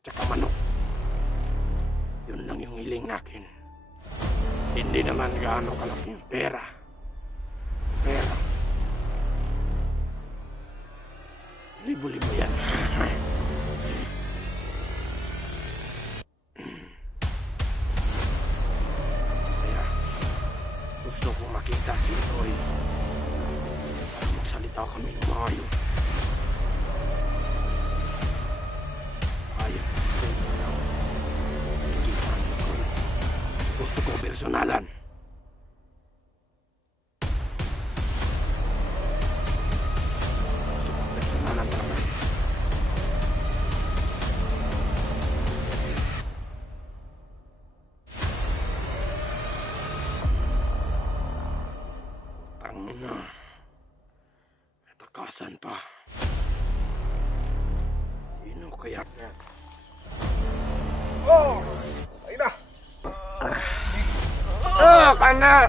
at saka manok. Yun lang yung hiling natin. Hindi naman gaano kalaki yung pera. Libo-libo yan. Kaya gusto kong makita si Roy para magsalita kami ng maayos. Ayaw sa inyo lang. Nakikita niyo ko. Gusto ko personalan. Gusto ko personalan talaga. Tangina. May takasan pa. Sino kaya yan? Oh! Ay na! Kana!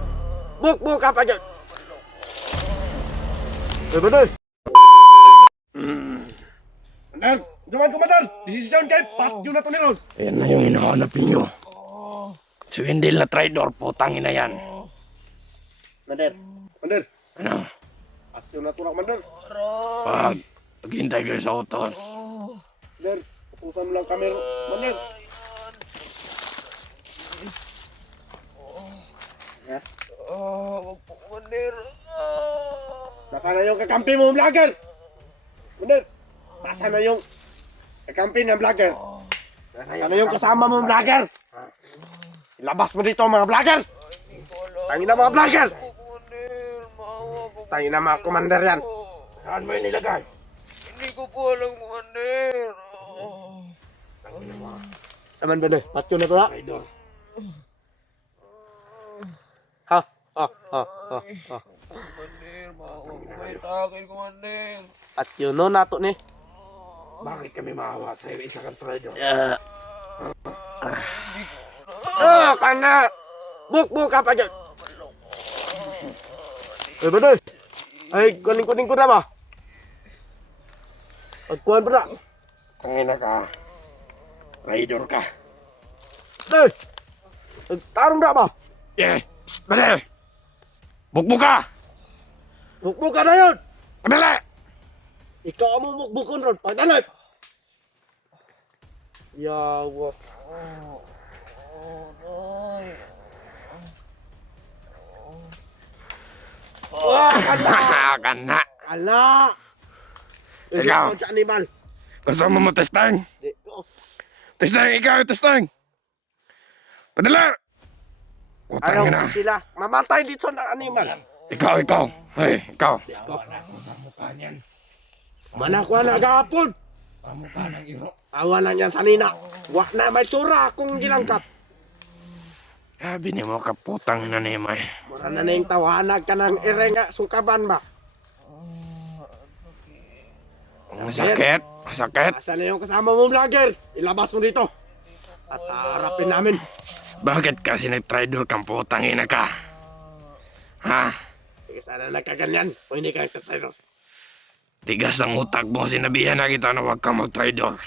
Buk ka pa dyan! Komandan! Komandan! Komandan! This is down kay Patyo na to ni Ron! Ayan na yung hinahanapin nyo. Si Wendell na traidor, putangin na yan. Komandan! Komandan! Ano? Patyo na to na, Komandan! Maghintay kayo sa utos. Komandan! Utusan mo lang kami, Komandan! Wag po, Commander. Nasaan na yung kakampi mo, vlogger? Komandan! Nasaan na yung kakampi ng vlogger? Nasaan na yung kasama mo, vlogger? Ilabas mo dito, mga vlogger! Tangin na mga vlogger! Commander, maawa ko. Tangin na mga commander yan! Saan mo yung nilagay? Hindi ko po alam, Commander. Naman ba na? Patyo na to na? Traidor. Ha? Commander, maawa ko kayo sa akin, Commander. Patyo no nato ni. Bakit kami maawa sa'yo? Isa kang traidor. Kana! Buk ka pa dyan! Eh, betul. Ay, kuning-kuning ko na ba? Pagkuhan pa na. Tangina ka. Traidor ka. Eh, tarong na ba? Madali! Buk ka! Mukbuk ka na yun! Madali! Ikaw ang mukbukon ron. Pagdalit! Yawa. Kana! Ala! Ikaw. Sa animal. Gusto mo mo testing? Di ko. Testing! Ikaw! Testing! Padala! Ayaw Putangin na. ko sila. Mamatay dito sa animal. Ikaw! Hey, ikaw! Manakwa na gahapon. Pamukha ng iro. Awa na niyan sa nina. Wa na may sura akong gilangkat. Sabi ni mo kaputang na ni May. Mura na na yung tawanag ka ng irenga sungkaban ba? Masakit? Masakit? Asa na yung kasama mo vlogger? Ilabas mo dito. At harapin namin. Bakit kasi nag-traidor kang putang ina ka? Ha? Sige sana nagkaganyan. O hindi ka nagtatraidor. Tigas ng utak mo, sinabihan na kita na huwag kang mag-traidor.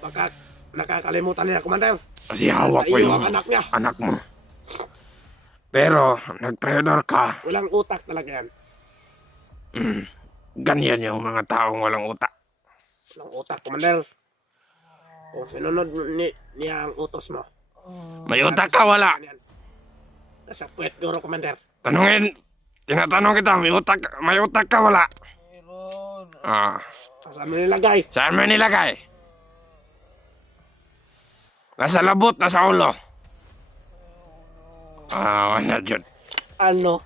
Baka nakakalimutan niya, Commander. Kasi hawak Sa ko iyo yung ang anak niya. anak mo. Pero, nag-traidor ka. Walang utak talaga yan. Ganyan yung mga taong walang utak. Walang utak, Commander. O sinunod niya ang utos mo. May utak ka, wala. Nasa puwet guro, Commander. Tinatanong kita, may utak ka, wala. Meron. Saan mo nilagay? Saan mo nilagay? Nasa labot, nasa ulo. Wala dyan. Ano?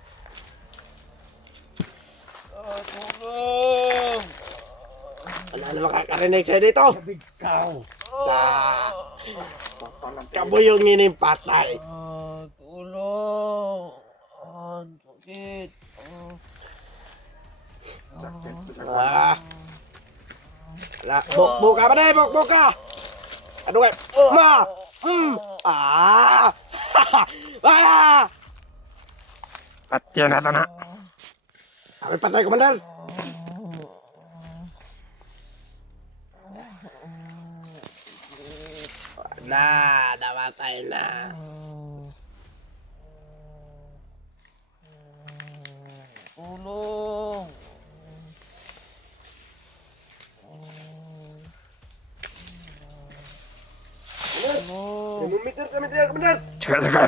Tulong. Wala na makakarinig sa'yo dito. Ikaw. Kabo yung ining patay. Tulong. Sakit. Wala. Buk ka pa na, buk ka. Ano kayo? Ma! At yan na na. Kami patay, Commander. Namatay na. Tulong! Thermometer kami dia, Komandan. Teka.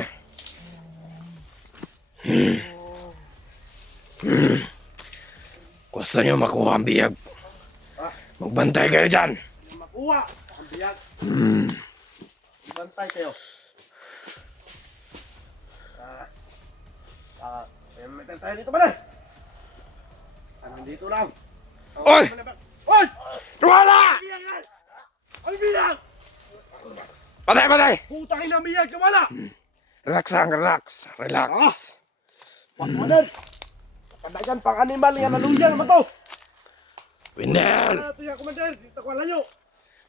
Gusto niyo makuha ang biyag. Magbantay kayo dyan. Makuha ang biyag. Bantay kayo. Thermometer tayo dito, Komandan. Nandito lang. Oy! Oy! Wala! Ang biyag! Patay, patay! Putangin ang biyag, wala! Relax lang, relax. Relax. Komandan! Kapadagan pang animal nga naluyang naman to! Wendell! Ito yan, Komandan! Dito ko layo!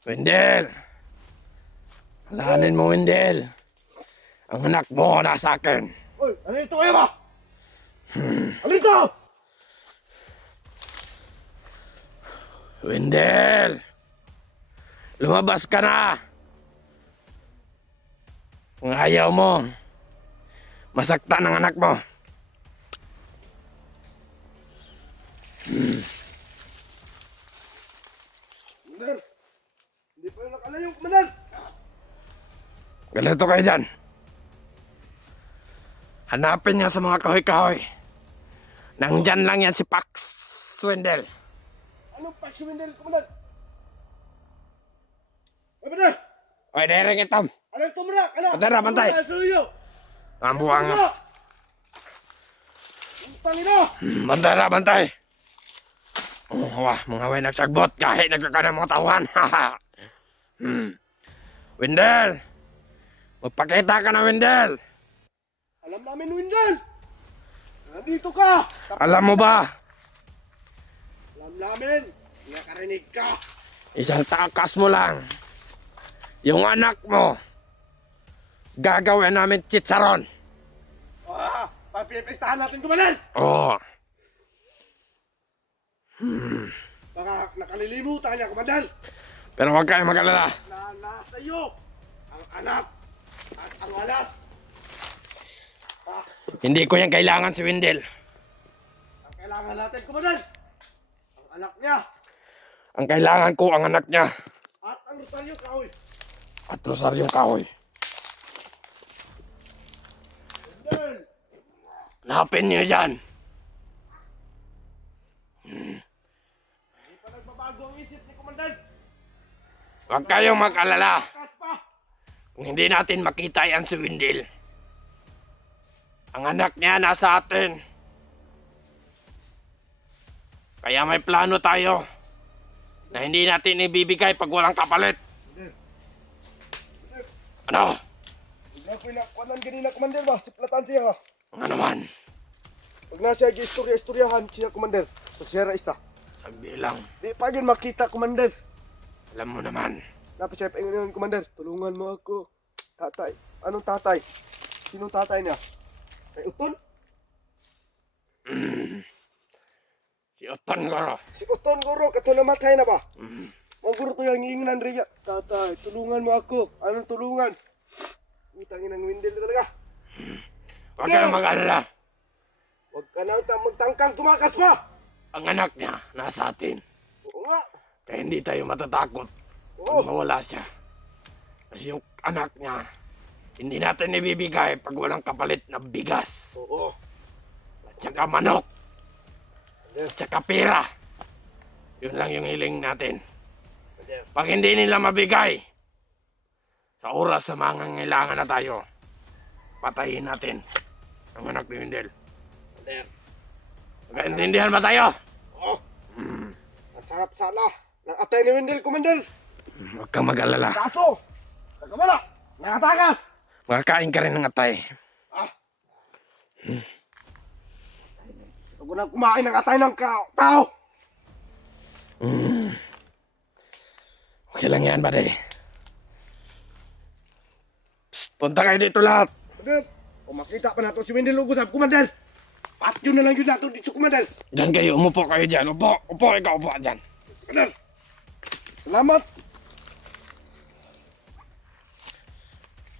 Wendell! Alahanin mo, Wendell. Ang anak mo nasa akin. Oy! Ano ito, Eva? Ano ito? Wendell! Lumabas ka na! Kung ayaw mo, masaktan ang anak mo. Komandan! Hindi pa yung nakalayo, Komandan! Galito kayo dyan. Hanapin niya sa mga kahoy-kahoy. Nandyan lang yan si Pax, Wendell. Anong paksumindel, Komandan? Komandan! Oy, dereng itam. Ano ito, Marak? Ano? Bantay na, bantay. Suyo! Ang buwang. Utang ino! Bantay na, bantay. Oh, wah, mga way nagsagbot kahit nagkakana mga tawan. Wendell! Magpakita ka na, Wendell. Alam namin, Windel! Nandito ka! Alam mo ba, Alam namin! Nakarinig ka! isang takas mo lang. Yung anak mo, gagawin namin chitsaron. Papipistahan natin, Komandan! Oh, Baka nakalilimutan niya, Komandan! pero huwag kayo mag-alala. Na nasa iyo ang anak at ang alas. Hindi ko yan kailangan si Wendell. Ang kailangan natin, Komandan! Ang anak niya Ang kailangan ko ang anak niya at ang Rosario Kahoy. at Rosaryong Kahoy. Windel! Hanapin niyo yan. Hindi pa nagbabago ang isip ni Komandan! Huwag kayong mag-alala. Kas pa! Kung hindi natin makita yan si Wendell, ang anak niya nasa atin. Kaya may plano tayo na hindi natin ibibigay pag walang kapalit. Ano? Huwag na pinakwanan ganina, Komandan ba? Siplatan siya ha. Ano naman? Huwag na siya istorya-istoryahan siya, Komandan. So siya isa. Sabi lang, Di pa yun makita, Komandan. alam mo naman. Dapat siya paingayon, Komandan. Tulungan mo ako. Tatay. Anong tatay? Sinong tatay niya? Kay Uton? Si Oton Goro. Si Uton, Guro. Kato namatay na ba? Mga Guro to yung inginan rin niya. Tatay, tulungan mo ako. Anong tulungan? Utangin ng Windel talaga. Huwag kayong mag-alala. Huwag ka nang magtangkang tumakas pa. Ang anak niya nasa atin. Oo nga. Kaya hindi tayo matatakot Oo. pag mawala siya. Kasi yung anak niya, hindi natin ibibigay pag walang kapalit na bigas. Oo. At saka manok. At saka pera. Yun lang yung hiling natin. Pag hindi nila mabigay, sa oras na mangangailangan na tayo, patayin natin ang anak ni Wendell. Nagkaintindihan ba tayo? Oo. Ang sarap sala. Nang atay ni Windel, Komandan. Huwag kang mag-alala. Kaso. Tagamala. Nakatakas. Makakain ka rin ng atay. Huwag ko na kumain ng atay ng tao. Okay lang yan, buddy. Psst, punta kayo dito lahat. Komandan. Kung makita pa nato si Windel ugusap, Komandan. Patyo na lang yun nato dito, Komandan. Diyan kayo, umupo kayo dyan. Upo, ikaw upo dyan. Komandan. Salamat.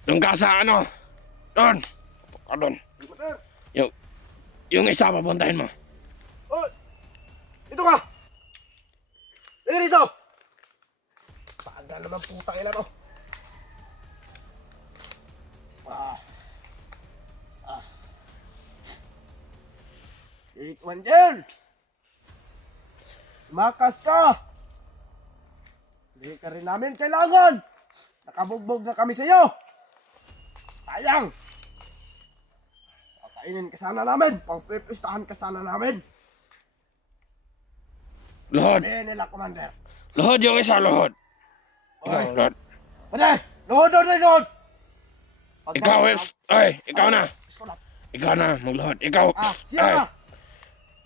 Doon ka sa ano? Doon. Upo ka doon. Commander! Yung isa papuntahin mo. Oh! Dito ka! Dito! Paanda naman putang ina to. Commander! Makas ka! Hindi ka rin namin kailangan! Nakabugbog na kami sa iyo! Sayang! Pakainin ka sana namin! Pangpipistahan ka sana namin! Luhod. Sabihin nila, Commander! Luhod yung isa, luhod. Ikaw, Okay. luhod. Pwede! Luhod! Ikaw, ay, ikaw na. Ikaw na, magluhod. Ikaw, Siya ay, ka!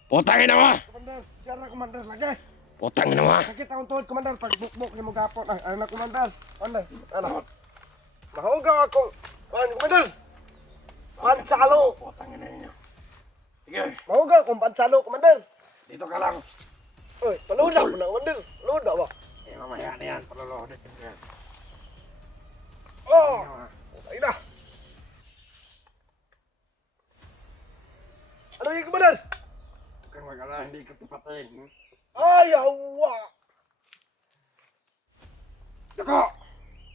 putangin na mo. Commander! Siya na, Commander! Lagi! Putangin na mo. Sakit ang tuhod, Commander! Pag bukbok ni mo gapon. Ano na, Commander? Commander! Ano? Mahugaw ako! Commander! Pansalo! Putangin na ninyo. Sige, Mahugaw akong pansalo, Commander! dito ka lang. Uy, paluda mo na, Commander! Paluda ba? Eh, mamaya na yan, paluluhod yan. Oh! Ay na! Ano yung Commander? Huwag kang mag-ala, hindi ka pipatayin. Ay, awa! Dako!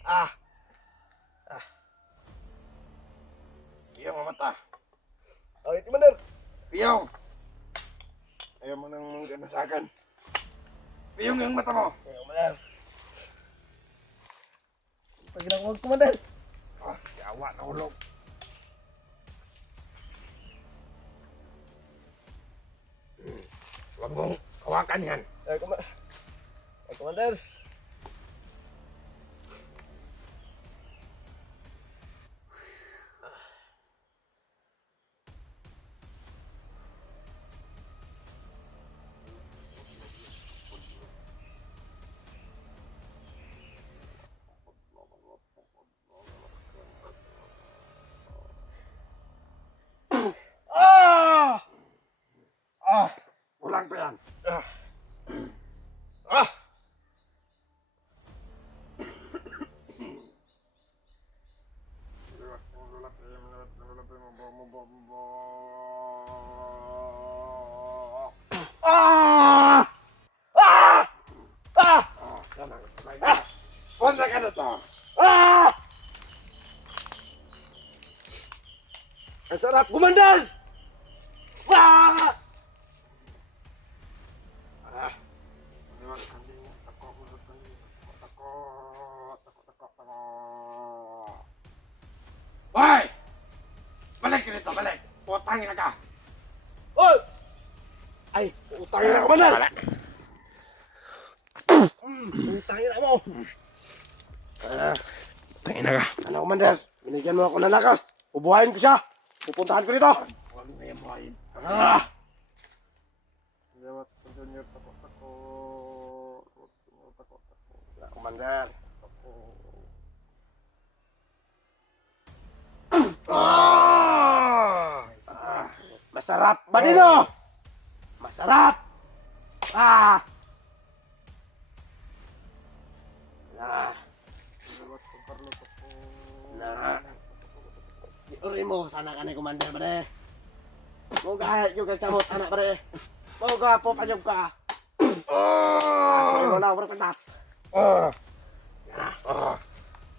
Ah! Iyong ang mata. Ay, Commander! Iyong! Ayaw mo nang gano'n sa akin. Iyong yung mata mo. Ay, Commander! Pag ginagawa, Commander! Ah, yawa na ulog. Huwag mong hawakan yan. Ay, Commander! Ah! Kulang pa yan. Ah! Ah! Ah! Ah! Punta ka na to. Ah! Ang sarap, Commander! Ah! Hoy! Balik ka dito, balik. Putangin na ka. Oh! Ay, utangin na, Commander! Balik. Utangin na mo! Putangin na ka. Ano, Commander? Binigyan mo ako ng lakas. Bubuhayin ko siya. Pupuntahan ko dito. Huwag na yung buhayin. Ah! Wala, Commander. Ah! Masarap ba dito? Masarap! Ah! Ah! Na. Uri mo sana ka ni Commander bare. Moga yung kamot anak bare. Moga po panyog ka. Sige mo na bro kanta.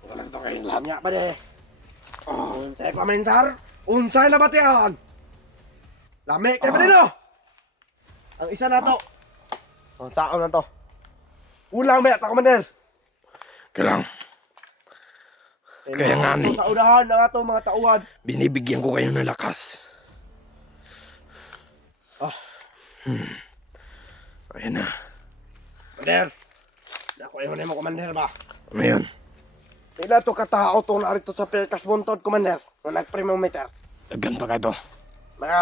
Walang to kayo Lam nya bare. Unsay pamentar? Unsay nabatian? Lami kay bare no. Ang isa na to. Ang saan na to? Ulang ba ta Commander? Kailang, Kaya nga ni. Sa unahan ng ato mga tauhan. binibigyan ko kayo ng lakas. Ah. Ayan na. Commander. Dako mo na mo Commander ba? Ano yun? Pila to katao to narito sa Pelkas Buntod, Commander. Nung nag-premiometer. Daggan pa kayo to. Mga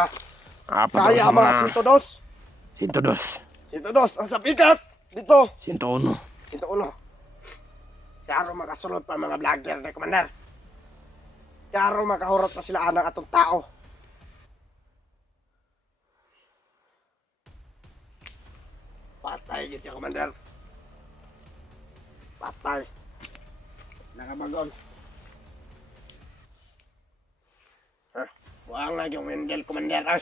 Apat kaya sa mga 102. 102. 102. Ang sa Pelkas. Dito. 101. 101. Siyaro makasulod pa mga vlogger na, Commander. Siyaro makahurot pa sila anang atong tao. Patay gitu, Commander. Patay. Nangabagon. Wala yung Wendell, Commander. Ay,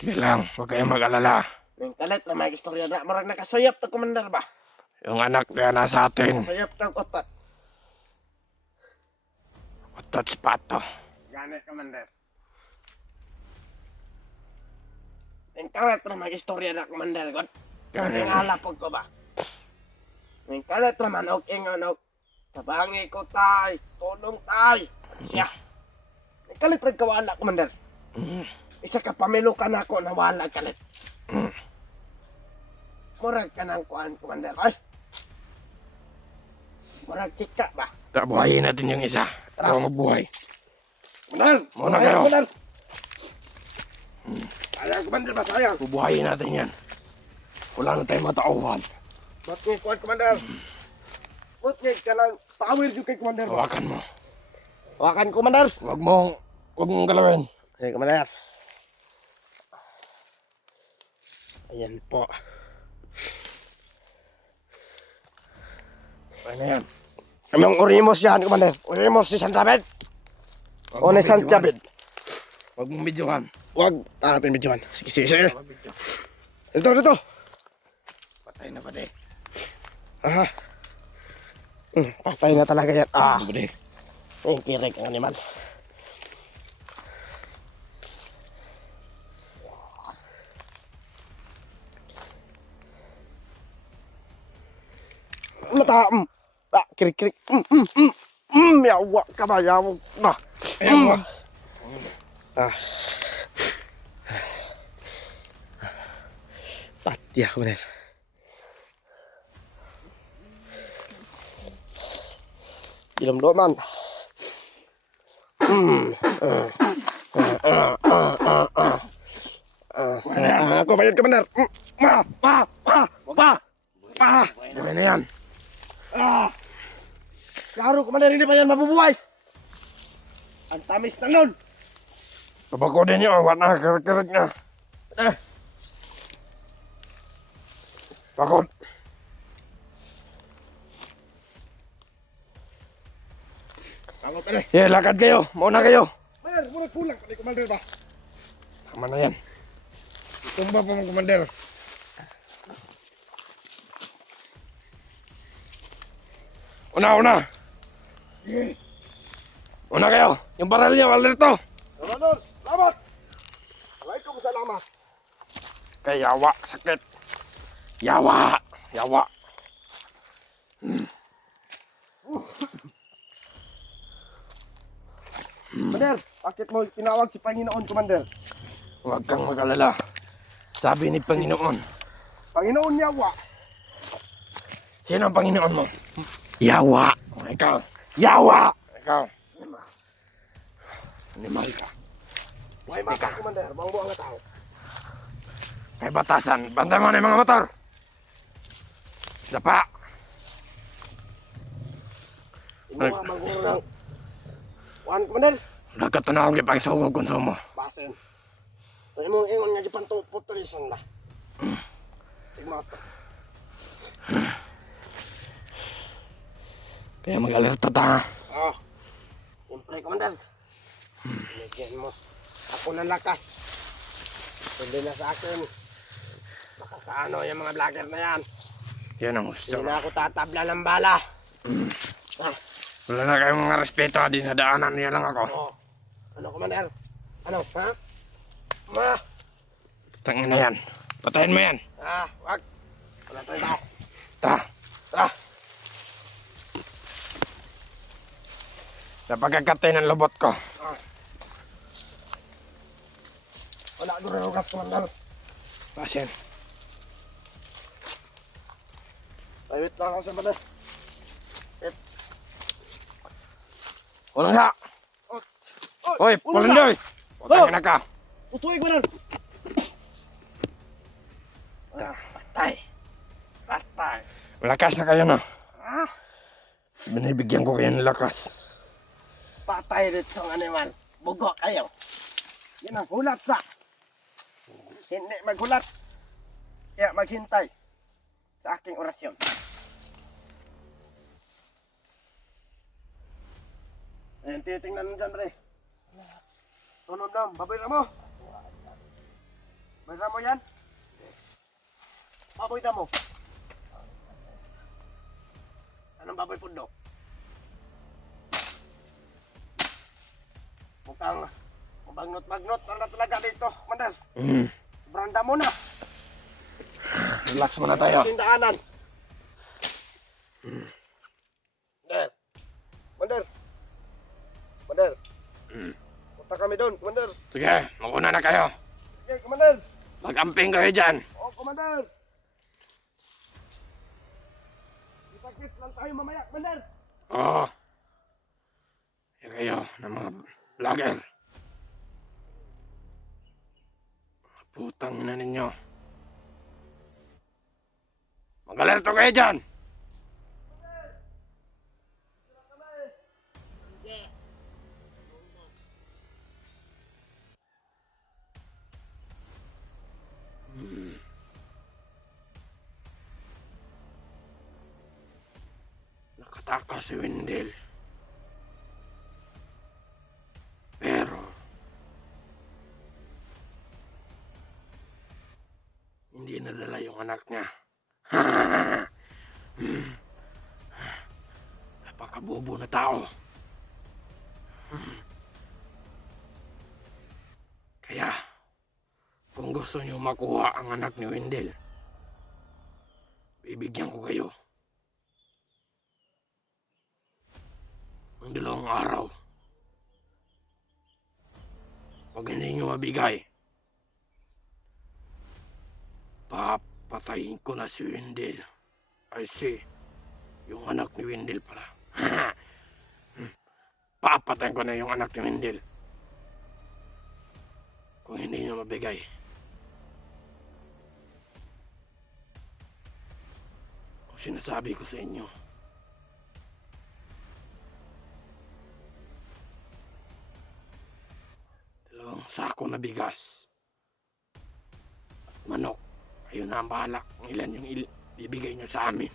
Sige lang, huwag kayong mag-alala. yung kalit na may istorya na. Marag nakasayap na, Commander ba? Yung anak na nasa atin, Sayap ng otot. otot spato. Ganit, Commander. Yung kalit na may istorya na, Commander. God. Ganit. Yung halapog ko ba? Yung kalit naman, og ingon, og tabangi ko tay, tulong tay. Siya. Yung kalit rin kawala, Commander. Mm. Isa ka pamilo ka na ako na wala kalit. Mm. Murag ka ng kuhan, Commander. Ay! Murag chika ba? Buhayin natin yung isa. Ikaw magbuhay. Commander! Muna kayo. Commander! Sayang, Commander ba? Sayang. Bubuhayin natin yan. Wala na tayong matauhan. Ba't ngayon, kuhan, Commander? Ba't ngayon ka lang power yung kay Commander ba? Hawakan mo. Wakan, Commander! Huwag mong galawin. Hey, Commander. Ayan po. Ano yan? Kaming Orimos yan, Commander. Orimos ni San David. O ni San David. Huwag mong videohan. Huwag. Natin medyohan. Sige, sige, sige. Dito. Patay na pati. Aha. Patay na talaga yan. Ah. Pati. Yung kirik ang animal. Mata. Kirik. Yawa ka ba? Yawa. Ayaw. Ah. Pati ako, bener. Ilom doon, man. Ako bayad ka, bener. Ano na yan? Klaro, Commander, hindi pa yan mabubuhay. Ang tamis na nun. Papakodin niyo. Wala na. Karat-karat na. Pakod. Tawag ka na. Yeah, lakad kayo. Mauna kayo. Commander, muna kulang ka ni Commander ba? Tama na yan. Tumba pa mong Commander. Una. Una kayo. Yung baral niyo, Alberto. Commander, salamat. Waalaikum salamat. Kay yawa. Sakit. Yawa. Commander, bakit mo tinawag si Panginoon, Commander? Huwag kang mag-alala. Sabi ni Panginoon. Panginoon Yawa. Sino ang Panginoon mo? Yawa. Ikaw. Yawa. Ikaw. Animal ka. May mata, Commander. Buang-buang na tao. Kay batasan. Bantay mo na yung mga motor. Dapa. Hindi mo manguro ng... Juan, Commander. Nagkatanawag yung pagisawag konsumo. Basin. Ay mo ingon nga gipan to putulisan na. Tigmata. Kaya mag-alerta ta. Ah. Siyempre, Commander. Lagyan mo. Ako ng lakas. Hindi na sa akin. Nakakaano yung mga vlogger na yan. Yan ang gusto. Hindi na ako tatabla ng bala. Ah. Wala na kayong mga respeto. Di sa daanan niya lang ako. Oh. Ano, Commander? Ano, ha? Ma! Tangin na yan. Patayin mo yan. Ah, wag. Wala tayo tao. Tara. Tara. Napagkakatay ng lobot ko. Wala ko rin ugas, Commander. Pasyan. Ay, wait lang ako sa bala. Unang sa. Oh, Hoy, Pulandoy. Utangin na ka. Tutuig, Commander. Patay. Malakas na kayo na. Ah, Binibigyan ko kayo ng lakas. patay dito ang animal. Bugo kayo. Yan ang hulat sa. Hindi maghulat. Kaya maghintay sa aking orasyon. Ayan, titingnan mo dyan, pre. Tunod na, baboy na mo. Baboy na mo yan. Baboy na mo. Anong baboy pundo? Mukhang mabagnot-bagnot na talaga dito, Commander. Branda mo na. Relax muna tayo. Tindaanan. Commander. Commander. Commander. Punta kami doon, Commander. Sige, maguna na kayo. Okay, Commander. Mag-amping kayo dyan. Oo, Commander. Kita-kits lang tayo mamaya, Commander. Oo. Yan kayo ng mga vlogger. Putang na ninyo. Mag-alerto kayo dyan. Nakatakas si Wendell. Pero hindi nadala yung anak niya. Napakabobo na tao. Kaya, kung gusto niyo makuha ang anak ni Wendell, bibigyan ko kayo ng 2 araw. Pag hindi niyo mabigay, papatayin ko na si Wendell. Ay yung anak ni Wendell pala. Papatayin ko na yung anak ni Wendell. Kung hindi niyo mabigay. Kung sinasabi ko sa inyo, sako na bigas at manok, kayo na ang bahala kung ilan yung bibigay nyo sa amin.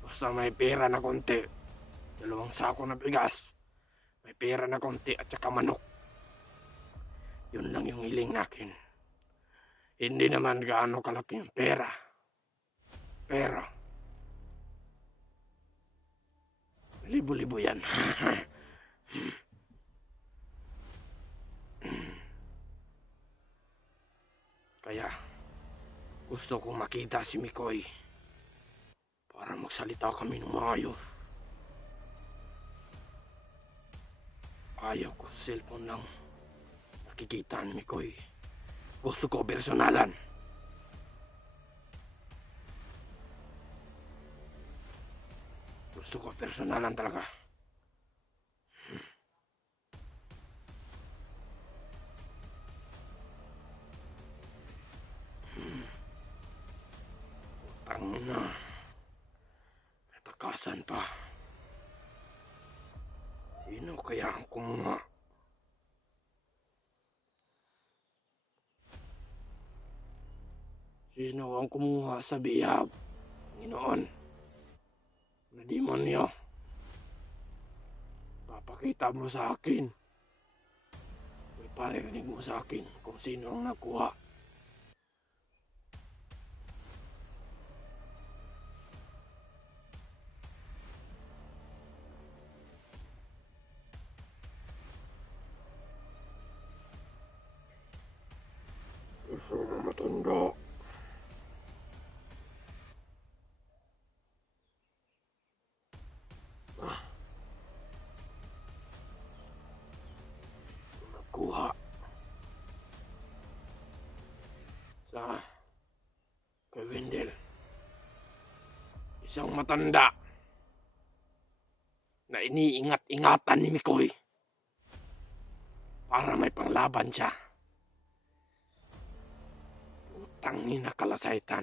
Basta may pera na konti, 2 sako na bigas, may pera na konti at saka manok, yun lang yung hiling natin. Hindi naman gaano kalaki yung pera, pero libo-libo yan. Kaya gusto kong makita si Mikoy para magsalita kami ng maayos. Ayaw ko sa cellphone lang nakikita ni Mikoy. Gusto ko personalan. Gusto ko personalan talaga. Tangina. May takasan pa. Sino kaya ang kumuha? Sino ang kumuha sa biyab? Panginoon. Na demonyo. Papakita mo sa akin. May parinig mo sa akin kung sino ang nakuha. Gusto na matanda. Nakuha. Sa kay Wendell. Isang matanda na iniingat-ingatan ni Mikoy para may panglaban siya. Tangina kalasaitan.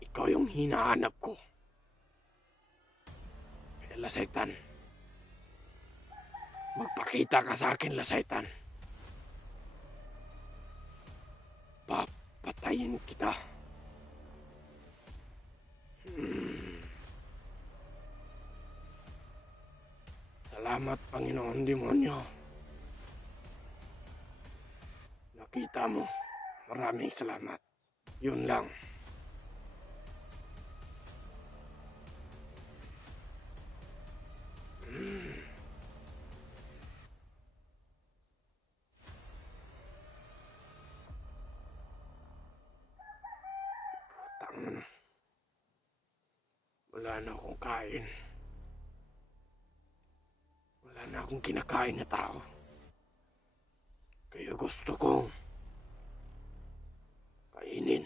Ikaw yung hinahanap ko. Kaya Lasaitan, magpakita ka sa akin, Lasaitan. Papatayin kita. Salamat, Panginoon Demonyo. nakita mo. Maraming salamat. Yun lang. Tang. Wala na akong kain. Wala na akong kinakain na tao. Kaya gusto kong kainin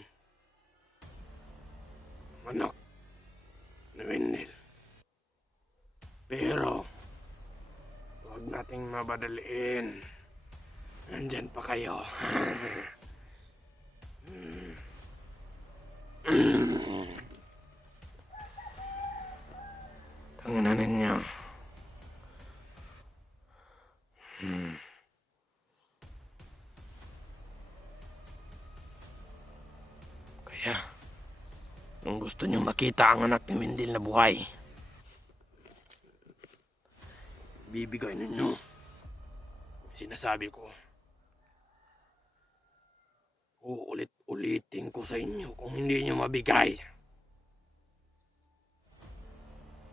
manok na Wendell. Pero huwag nating mabadaliin. Nandyan pa kayo. Tanginan ninyo. Kaya, kung gusto nyo makita ang anak ni Wendell na buhay, bibigay ninyo. Sinasabi ko, uulit-ulitin ko sa inyo kung hindi nyo mabigay.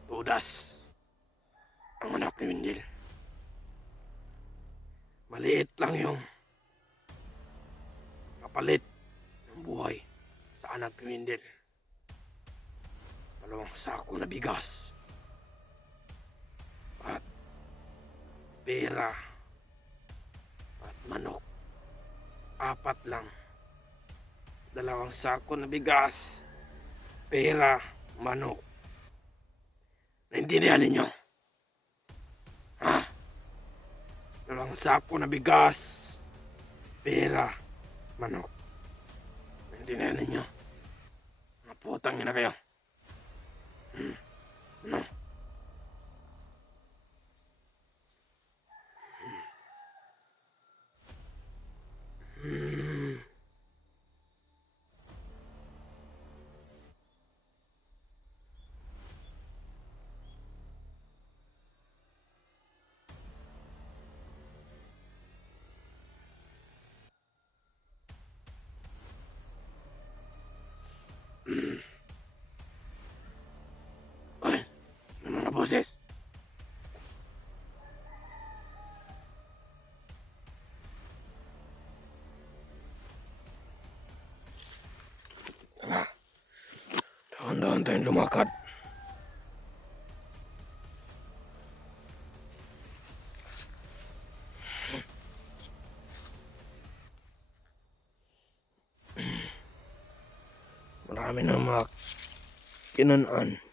Tudas ang anak ni Wendell. Maliit lang yung kapalit ng buhay sa anak ni Wendell. 2 sako na bigas at pera at manok. 4 lang. 2 sako na bigas, pera, manok. Naintindihan ninyo? Ha? 2 sako na bigas, pera, manok. Naintindihan ninyo? Mga putang ina kayo. No. Ay, may mga boses. Tara. Dahan-dahan tayong lumakad. Marami na mga kinanaan.